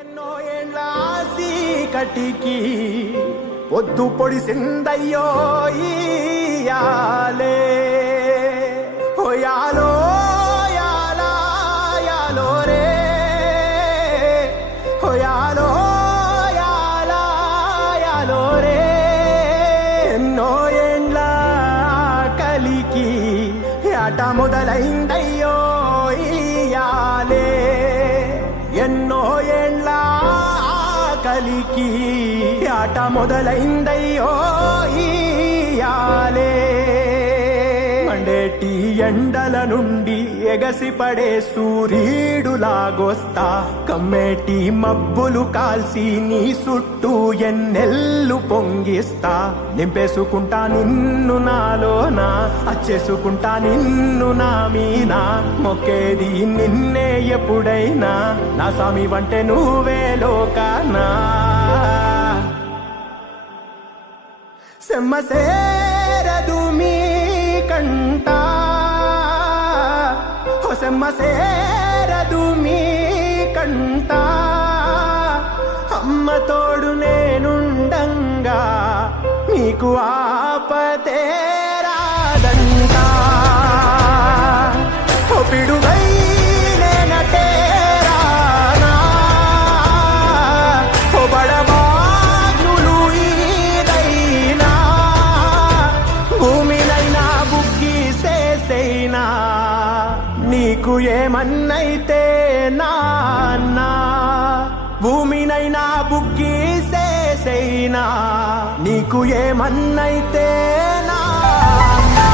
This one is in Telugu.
ఎన్నో ఏండ్ల కటికి పొద్దు పొడిసిందయ్యో ఇయాలే హోయాలో యాలా యాలో రే హోయాలో యాలా యాలో రే ఎన్నో ఏండ్ల కలికి ఆట మొదలైందయ్యో ఇయాలే ఎన్నో ఏండ్ల కలికి ఆట మొదలైందయ్యో ఇయాలే మండేటి ఎండల నుండి ఎగసిపడే సూర్యుడులాగొస్తా కమ్మేటి మబ్బులు కాల్సి నీ చుట్టూ ఎన్నెల్లు పొంగిస్తా నింపేసుకుంటా నిన్ను నాలోనా అచ్చేసుకుంటా నిన్ను నా మీనా మొక్కేది నిన్నే ఎప్పుడైనా నా స్వామి వంటే నువ్వే లోకానా సెమ్మసేరదు మీ కంట సెమ్మసేరదు మీ కంట అమ్మ తోడు నేనుండంగా నీకు ఆపతే రాదంట పిడుగై నేనటే రానా బడబాగ్నులు ఈదైనా భూమినైనా బుక్కి సేసైనా నీకు ఏమన్నైతే నాన్నా భూమినైనా బుక్కి సేసైనా నీకు ఏమన్నైతే నాన్నా